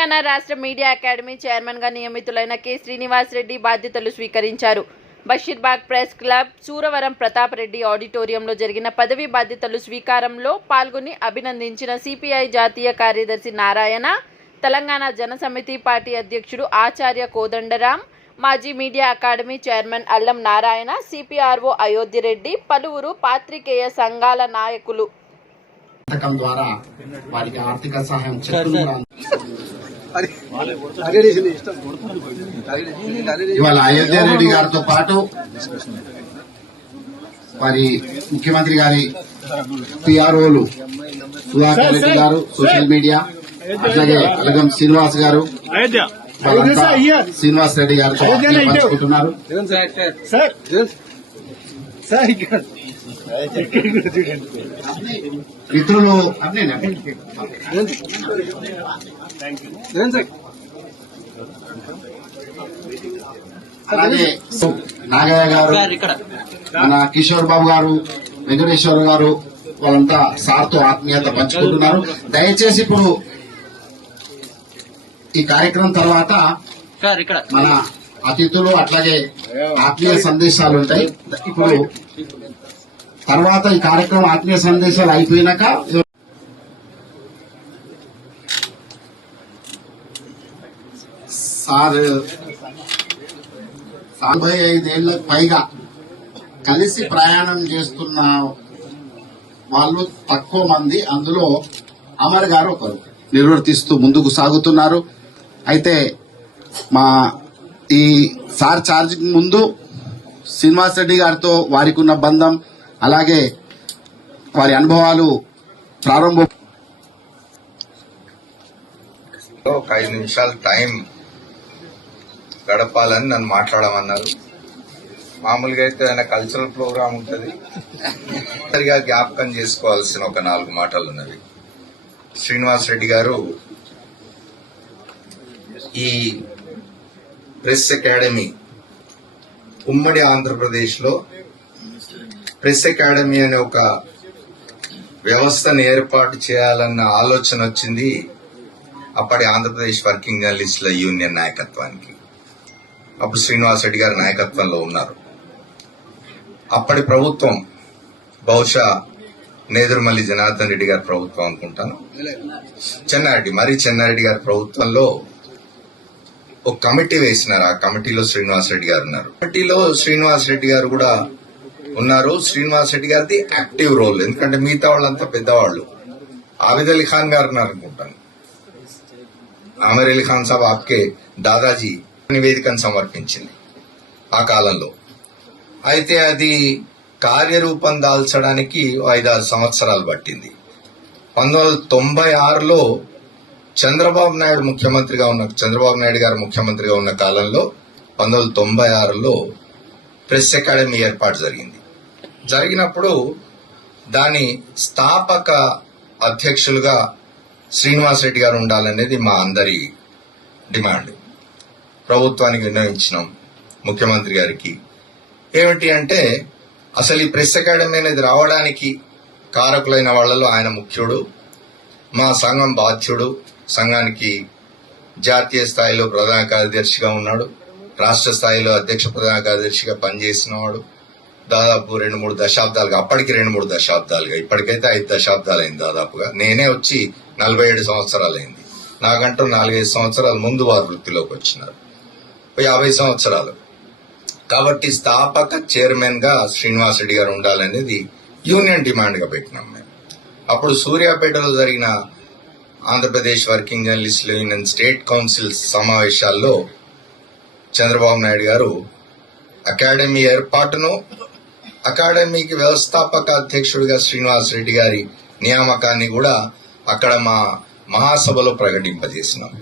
తెలంగాణ రాష్ట్ర media academy chairman గా నియమితులైన కె శ్రీనివాస్ రెడ్డి బాధ్యతలు స్వీకరించారు. బషీర్బాగ్ ప్రెస్ క్లబ్, సూరవరం ప్రతాప్ రెడ్డి ఆడిటోరియంలో జరిగిన పదవీ బాధ్యతలు స్వీకారంలో పాల్గొని అభినందించిన సిపిఐ జాతీయ కార్యదర్శి నారాయణ, తెలంగాణ జనసమితి పార్టీ అధ్యక్షుడు ఆచార్య కోదండరాం, మాజీ మీడియా అకాడమీ చైర్మన్ అల్లం నారాయణ, సిపిఆర్ఓ అయోధ్యరెడ్డి, పలువురు పాత్రికేయ సంఘాల నాయకులు ద్వారా వారికి ఆర్థిక సహాయం ఇవాళ అయోధ్య రెడ్డి గారితో పాటు వారి ముఖ్యమంత్రి గారి పిఆర్ఓలు సుధాకర్ రెడ్డి గారు, సోషల్ మీడియా, అట్లాగే అలగం శ్రీనివాస్ గారు, శ్రీనివాస్ రెడ్డి గారితో పంచుకుంటున్నారు. మిత్రులు అలాగే నాగయ్య గారు, మన కిషోర్ బాబు గారు, వెంకటేశ్వర గారు, వాళ్ళంతా సార్తో ఆత్మీయత పంచుకుంటున్నారు. దయచేసి ఇప్పుడు ఈ కార్యక్రమం తర్వాత మన అతిథులు అట్లాగే ఆత్మీయ సందేశాలు ఉంటాయి. ఇప్పుడు తర్వాత ఈ కార్యక్రమం ఆత్మీయ సందేశాలు అయిపోయినాక సార్ 45 పైగా కలిసి ప్రయాణం చేస్తున్న వాళ్ళు తక్కువ మంది, అందులో అమర్ గారు ఒకరు నిర్వర్తిస్తూ ముందుకు సాగుతున్నారు. అయితే మా ఈ సార్ ఛార్జింగ్ ముందు శ్రీనివాస్ రెడ్డి గారితో వారికి ఉన్న బంధం, అలాగే వారి అనుభవాలు ప్రారంభం. ఒక 5 నిమిషాలు టైం గడపాలని నన్ను మాట్లాడమన్నారు. మామూలుగా అయితే ఆయన కల్చరల్ ప్రోగ్రామ్ ఉంటుంది, సరిగా జ్ఞాపకం చేసుకోవాల్సిన ఒక 4 మాటలు ఉన్నవి. శ్రీనివాస్ రెడ్డి గారు ఈ ప్రెస్ అకాడమీ ఉమ్మడి ఆంధ్రప్రదేశ్ లో ప్రెస్ అకాడమీ అనే ఒక వ్యవస్థను ఏర్పాటు చేయాలన్న ఆలోచన వచ్చింది అప్పటి ఆంధ్రప్రదేశ్ వర్కింగ్ జర్నలిస్టుల యూనియన్ నాయకత్వానికి. అప్పుడు శ్రీనివాస్ రెడ్డి గారి నాయకత్వంలో ఉన్నారు. అప్పటి ప్రభుత్వం బహుశా నేదురుమల్లి జనార్దన్ రెడ్డి గారి ప్రభుత్వం అనుకుంటాను, చెన్నారెడ్డి గారి ప్రభుత్వంలో ఒక కమిటీ వేసినారు. ఆ కమిటీలో శ్రీనివాస్ రెడ్డి గారు ఉన్నారు. కమిటీలో శ్రీనివాస్ రెడ్డి గారు కూడా ఉన్నారు. శ్రీనివాస్ రెడ్డి గారిది యాక్టివ్ రోల్, ఎందుకంటే మిగతా వాళ్ళంతా పెద్దవాళ్ళు. ఆబిద్ అలీ ఖాన్ గారు ఉన్నారు అనుకుంటాను. ఆమిర్ అలీ ఖాన్ సాబ్ ఆప్కే దాదాజీ నివేదికను సమర్పించింది ఆ కాలంలో. అయితే అది కార్యరూపం దాల్చడానికి 5-6 సంవత్సరాలు పట్టింది. 1996లో చంద్రబాబు నాయుడు గారు ముఖ్యమంత్రిగా ఉన్న కాలంలో 1996లో ప్రెస్ అకాడమీ ఏర్పాటు జరిగినప్పుడు దాని స్థాపక అధ్యక్షులుగా శ్రీనివాస్ రెడ్డి గారు ఉండాలనేది మా అందరి డిమాండ్. ప్రభుత్వానికి విన్నవించినాం, ముఖ్యమంత్రి గారికి. ఏమిటి అంటే అసలు ఈ ప్రెస్ అకాడమీ అనేది రావడానికి కారకులైన వాళ్లలో ఆయన ముఖ్యుడు, మా సంఘం బాధ్యుడు. సంఘానికి జాతీయ స్థాయిలో ప్రధాన కార్యదర్శిగా ఉన్నాడు, రాష్ట్ర స్థాయిలో అధ్యక్ష ప్రధాన కార్యదర్శిగా పనిచేసినవాడు. దాదాపు 2-3 దశాబ్దాలుగా, అప్పటికి 2-3 దశాబ్దాలుగా, ఇప్పటికైతే 5 దశాబ్దాలైంది దాదాపుగా. నేనే వచ్చి 47 సంవత్సరాలైంది. నాకంటూ 4-5 సంవత్సరాల ముందు వారు వృత్తిలోకి వచ్చినారు, 50 సంవత్సరాలు. కాబట్టి స్థాపక చైర్మన్ గా శ్రీనివాస్ రెడ్డి గారు ఉండాలనేది యూనియన్ డిమాండ్ గా పెట్టినాం మేము. అప్పుడు సూర్యాపేటలో జరిగిన ఆంధ్రప్రదేశ్ వర్కింగ్ జర్నలిస్టుల యూనియన్ స్టేట్ కౌన్సిల్ సమావేశాల్లో చంద్రబాబు నాయుడు గారు అకాడమీ ఏర్పాటును, అకాడమీకి వ్యవస్థాపక అధ్యక్షుడిగా శ్రీనివాస్ రెడ్డి గారి నియామకాన్ని కూడా అక్కడ మా మహాసభలో ప్రకటింపజేసినాం.